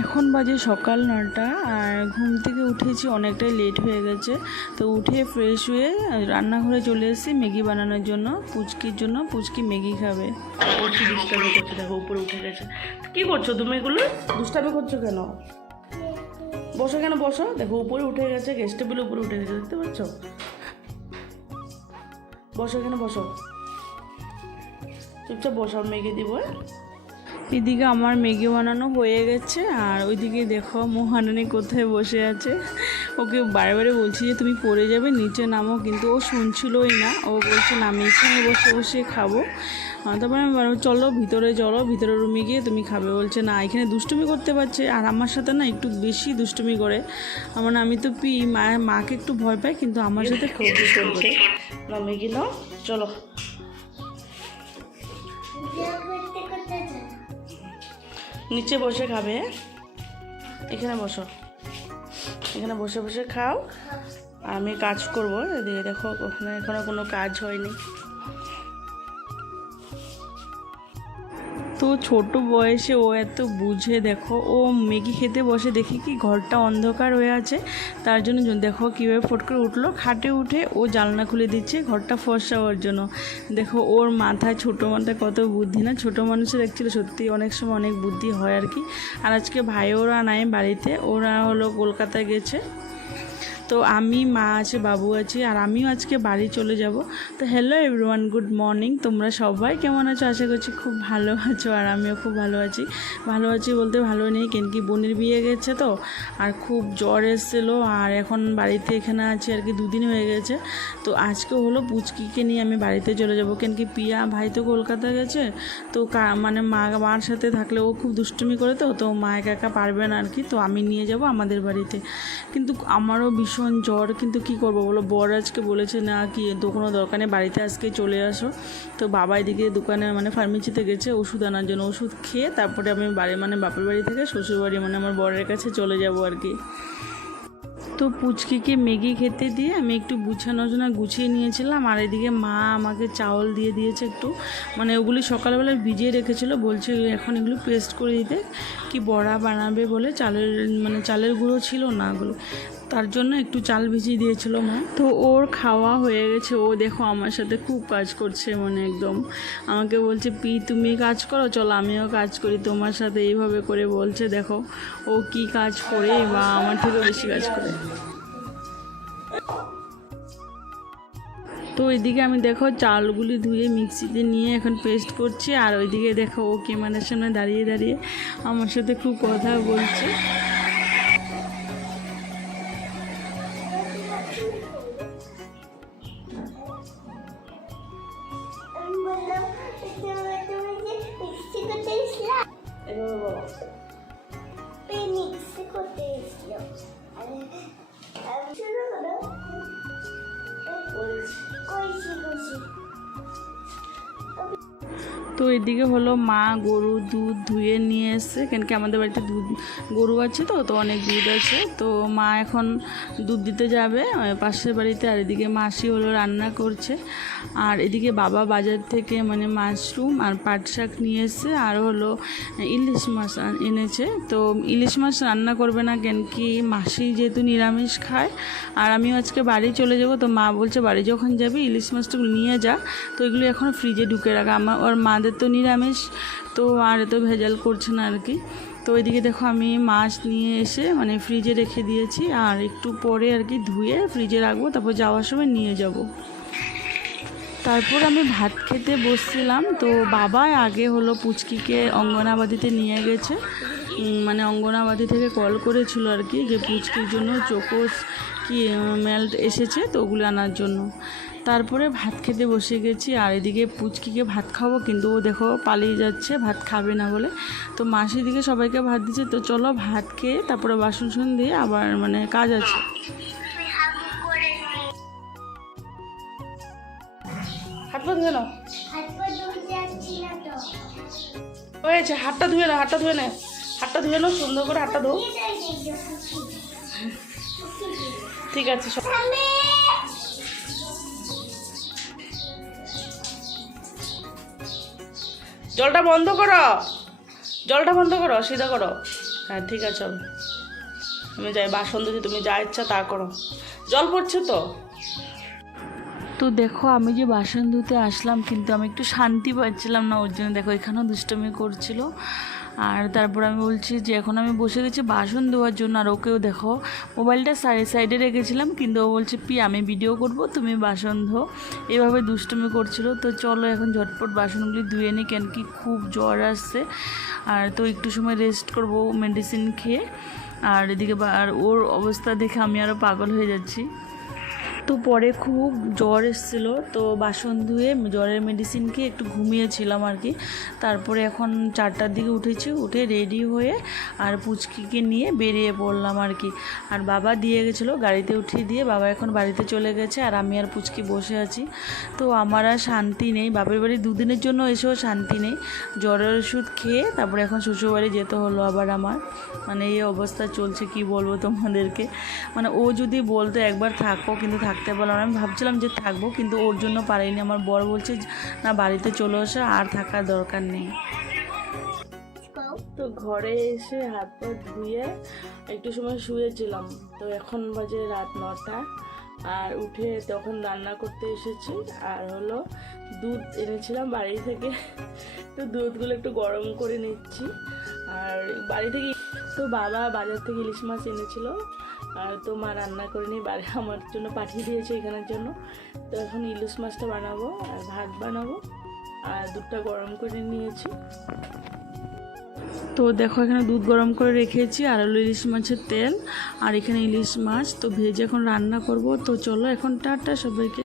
এখন বাজে সকাল 9টা আর ঘুম থেকে উঠেছি অনেকটাই লেট হয়ে গেছে। তো উঠে ফ্রেশ হয়ে রান্নাঘরে চলে এসেছি ম্যাগি বানানোর জন্য, পুচকির জন্য। পুচকি ম্যাগি খাবে। পুচকি দুষ্টামি করছে, দেখো উপরে উঠে গেছে। কি করছো তুমি এগুলো? দুষ্টামি করছো কেন? বসো, কেন বসো। দেখো উপরে উঠে গেছে, গ্যাস টেবিলের উপরে উঠে গেছে, দেখতে পাচ্ছ? বসো, এখানে বসো, চুপচাপ বসো, ম্যাগি দিব। এদিকে আমার ম্যাগি বানানো হয়ে গেছে আর ওইদিকে দেখো মহারানী কোথায় বসে আছে। ওকে বারে বারে বলছি যে তুমি পড়ে যাবে, নিচে নামো, কিন্তু ও শুনছিলই না। ও বলছে না, আমি এখানে বসে বসে খাবো। তারপরে আমি বললাম চলো ভিতরে, চলো ভিতরে রুমে গিয়ে তুমি খাবে। বলছে না, এখানে দুষ্টুমি করতে পারছে আর আমার সাথে না একটু বেশি দুষ্টুমি করে। মানে আমি তো মাকে একটু ভয় পাই, কিন্তু আমার সাথে খুব দুষ্টুমি করে। না ম্যাগি নাও, চলো। নিচে বসে খাবে, এখানে বসো, এখানে বসে বসে খাও। আমি কাজ করবো। এদিকে দেখো ওখানে এখনো কোনো কাজ হয়নি। তো ছোট বয়সে ও এত বুঝে। দেখো ও ম্যাগি খেতে বসে দেখি কি ঘরটা অন্ধকার হয়ে আছে, তার জন্য দেখো কীভাবে ফট করে উঠলো, খাটে উঠে ও জানলা খুলে দিচ্ছে ঘরটা ফর্সা হওয়ার জন্য। দেখো ওর মাথায়, ছোটো মাথায় কত বুদ্ধি না। ছোটো মানুষের অ্যাকচুয়ালি সত্যি অনেক সময় অনেক বুদ্ধি হয় আর কি। আর আজকে ভাই ওরা নাই বাড়িতে, ওরা হলো কলকাতায় গেছে। তো আমি, মা আছে, বাবু আছে, আর আমিও আজকে বাড়ি চলে যাব। তো হ্যালো এভরিওয়ান, গুড মর্নিং। তোমরা সবাই কেমন আছো? আশা করছি খুব ভালো আছো, আর আমিও খুব ভালো আছি। ভালো আছি বলতে ভালো নেই, কেন কি বোনের বিয়ে গেছে তো, আর খুব জ্বর এসেছিলো। আর এখন বাড়িতে এখানে আছি আর কি, 2 দিন হয়ে গেছে। তো আজকে হলো পুচকিকে নিয়ে আমি বাড়িতে চলে যাব, কেন কি পিয়া ভাই তো কলকাতা গেছে। তো মানে মার সাথে থাকলে ও খুব দুষ্টুমি করে, তো মা একা একা পারবে না আর কি। তো আমি নিয়ে যাব আমাদের বাড়িতে। কিন্তু আমারও ভীষণ জ্বর, কিন্তু কি করব বলো, বর আজকে বলেছে না কি তো কোনো দরকার নেই, বাড়িতে আজকে চলে আসো। তো বাবা এদিকে দোকানে মানে ফার্মেসিতে গেছে ওষুধ আনার জন্য। ওষুধ খেয়ে তারপরে আমি মানে বাপের বাড়ি থেকে শ্বশুরবাড়ি মানে আমার বরের কাছে চলে যাব আর কি। তো পুচকিকে ম্যাগি খেতে দিয়ে আমি একটু গুছিয়ে নিয়েছিলাম। আর এদিকে মা আমাকে চাউল দিয়ে দিয়েছে একটু, মানে ওগুলি সকালবেলায় ভিজিয়ে রেখেছিলো, বলছে এখন এগুলো পেস্ট করে দিতে, কি বড়া বানাবে বলে। চালের গুঁড়ো ছিল না ওগুলো, তার জন্য একটু চাল ভিজিয়ে দিয়েছিল মা। তো ওর খাওয়া হয়ে গেছে। ও দেখো আমার সাথে খুব কাজ করছে, মানে একদম আমাকে বলছে তুমি কাজ করো, চলো আমিও কাজ করি তোমার সাথে, এইভাবে করে বলছে। দেখো ও কি কাজ করে, বা আমার থেকেও বেশি কাজ করে। তো ওইদিকে আমি দেখো চালগুলি ধুয়ে মিক্সিতে নিয়ে এখন পেস্ট করছি, আর ওইদিকে দেখো ও ক্যামেরার সামনে দাঁড়িয়ে দাঁড়িয়ে আমার সাথে খুব কথা বলছে। তো এদিকে হলো মা গরু দুধ ধুয়ে নিয়ে এসছে, কেন কি আমাদের বাড়িতে গরু আছে, তো অনেক দুধ আছে। তো মা এখন দুধ দিতে যাবে পাশের বাড়িতে। আর এদিকে মাসি হলো রান্না করছে। আর এদিকে বাবা বাজার থেকে মানে মাশরুম আর পাট শাক নিয়ে এসছে, আর হলো ইলিশ মাছ এনেছে। তো ইলিশ মাছ রান্না করবে না, কেন কি মাসি যেহেতু নিরামিষ খায়, আর আমিও আজকে বাড়ি চলে যাব। তো মা বলছে বাড়ি যখন যাবি ইলিশ মাছটাগুলো নিয়ে যা। তো এগুলো এখন ফ্রিজে ঢুকে রাখা, ওর মাদের তো নিরামিষ, তো আর এত ভেজাল করছে না আর কি। তো ওইদিকে দেখো আমি মাছ নিয়ে এসে মানে ফ্রিজে রেখে দিয়েছি, আর একটু পরে আর কি ধুয়ে ফ্রিজে রাখবো, তারপর যাওয়ার সময় নিয়ে যাব। তারপর আমি ভাত খেতে বসছিলাম। তো বাবা আগে হলো পুচকিকে অঙ্গনাবাদিতে নিয়ে গেছে, মানে অঙ্গনাবাদি থেকে কল করেছিল আর কি, যে পুচকির জন্য চোকোস কি মেল্ট এসেছে, তো ওগুলো আনার জন্য। তারপরে ভাত খেতে বসে গেছি। আর এদিকে পুচকিকে ভাত খাবো, কিন্তু ও দেখো পালিয়ে যাচ্ছে, ভাত খাবে না বলে। তো মাসি দিকে সবাইকে ভাত দিচ্ছে। তো চলো ভাত খেয়ে তারপরে বাসন দিয়ে আবার মানে কাজ আছে। হাত পা ধুয়ে নাও, হয়েছে। হাতটা ধুয়ে নাও, হাতটা ধুয়ে নাও, হাতটা ধুয়ে নাও, সুন্দর করে হাতটা ধো। ঠিক আছে, জলটা বন্ধ করো, জলটা বন্ধ করো, সিধা করো। হ্যাঁ ঠিক আছে, চলো আমি যাই বাসন ধুতে, তুমি যা ইচ্ছা তা করো, জল পড়ছে তো। তো দেখো আমি যে বাসন ধুতে আসলাম, কিন্তু আমি একটু শান্তি পাচ্ছিলাম না, ওর জন্য দেখো এখানেও দুষ্টুমি করছিল। আর তারপর আমি বলছি যে এখন আমি বসে গেছি বাসন ধোয়ার জন্য, আর ওকেও দেখো মোবাইলটা সাইডে রেখেছিলাম, কিন্তু ও বলছে পি আমি ভিডিও করব, তুমি বাসন ধো, এভাবে দুষ্টুমি করছিল। তো চলো এখন ঝটপট বাসনগুলি ধুয়ে নিই, কেন কি খুব জ্বর আসছে। আর তো একটু সময় রেস্ট করব মেডিসিন খেয়ে। আর এদিকে আর ওর অবস্থা দেখে আমি আরও পাগল হয়ে যাচ্ছি। তো পরে খুব জ্বর এসেছিলো, তো বাসন ধুয়ে জ্বরের মেডিসিন খেয়ে একটু ঘুমিয়েছিলাম আর কি। তারপরে এখন 4টার দিকে উঠেছি, উঠে রেডি হয়ে আর পুচকিকে নিয়ে বেরিয়ে পড়লাম আর কি। আর বাবা দিয়ে গেছিলো, গাড়িতে উঠিয়ে দিয়ে বাবা এখন বাড়িতে চলে গেছে, আর আমি আর পুচকি বসে আছি। তো আমার আর শান্তি নেই, বাপের বাড়ি দুদিনের জন্য এসেও শান্তি নেই। জ্বরের ওষুধ খেয়ে তারপরে এখন শ্বশুরবাড়ি যেতে হলো আবার আমার। মানে এই অবস্থা চলছে, কি বলবো তোমাদেরকে। মানে ও যদি বলতো একবার থাকো, কিন্তু থাকতে পারলাম না। আমি ভাবছিলাম যে থাকবো, কিন্তু ওর জন্য পারিনি। আমার বর বলছে না বাড়িতে চলে আসা, আর থাকার দরকার নেই। তো ঘরে এসে হাত পা ধুয়ে একটু সময় শুয়েছিলাম। তো এখন বাজে রাত 9টা, আর উঠে তখন রান্না করতে এসেছি। আর হলো দুধ এনেছিলাম বাড়ি থেকে, তো দুধগুলো একটু গরম করে নিচ্ছি। আর বাড়ি থেকে তো বাবা বাজার থেকে ইলিশ মাছ এনেছিল, আর তো মা রান্না করে নিয়ে বাড়ি আমার জন্য পাঠিয়ে দিয়েছে এখানের জন্য। তো এখন ইলিশ মাছটা বানাবো আর ভাত বানাবো, আর দুধটা গরম করে নিয়েছি। তো দেখো এখানে দুধ গরম করে রেখেছি, আর হলো ইলিশ মাছের তেল, আর এখানে ইলিশ মাছ তো ভেজে এখন রান্না করব। তো চলো এখন টাটা সবাইকে।